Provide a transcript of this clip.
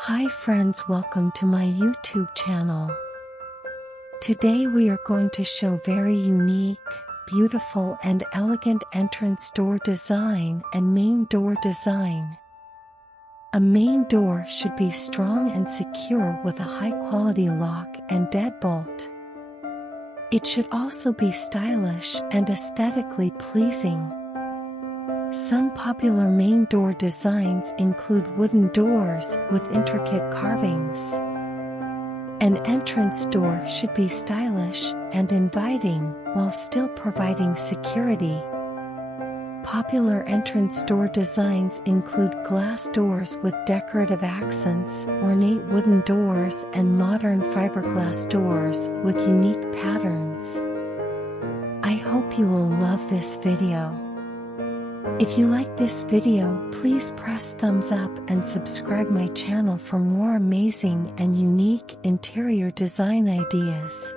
Hi friends, welcome to my YouTube channel. Today we are going to show very unique, beautiful and elegant entrance door design and main door design. A main door should be strong and secure with a high quality lock and deadbolt. It should also be stylish and aesthetically pleasing. Some popular main door designs include wooden doors with intricate carvings. An entrance door should be stylish and inviting while still providing security. Popular entrance door designs include glass doors with decorative accents, ornate wooden doors, and modern fiberglass doors with unique patterns. I hope you will love this video. If you like this video, please press thumbs up and subscribe my channel for more amazing and unique interior design ideas.